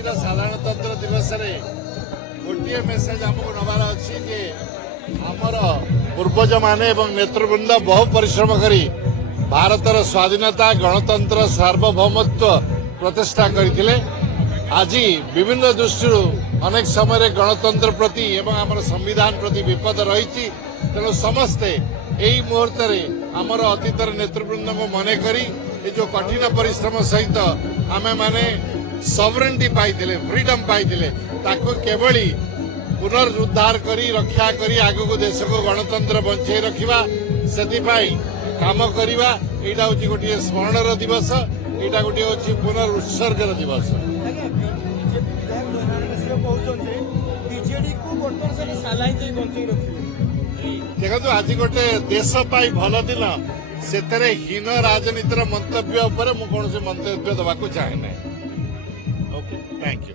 आज साधारणतंत्र दिवस गोटे मेसेज आमको नबार अच्छी जे आमर पूर्वज माने नेतृवृंद बहु परिश्रम करी भारतर स्वाधीनता गणतंत्र सार्वभौमत्व प्रतिष्ठा करथिले। आज विभिन्न दृष्टि अनेक समय गणतंत्र प्रति एवं आमर संविधान प्रति विपद रही तेणु समस्ते यही मुहूर्त आमर अतीतर नेतृवृंद को मन करी जो कठिन परिश्रम सहित आमे माने सॉवरेनिटी पाइथिले फ्रीडम पाइथिले ताको केवली पुनरुद्धार करी रक्षा करी आगो देश को गणतंत्र बंचाई रखिबा सेति पाई काम करिबा एटा होची गोटे स्मरणर दिवस एटा गोटे होची पुनरुत्सर्गर दिवस। देखो आज गोटे देश पाई भल दिन से हीन राजनीतिर मंतव्य उपर मु कौन मंतव्य देवाक चाहे ना। Okay thank you.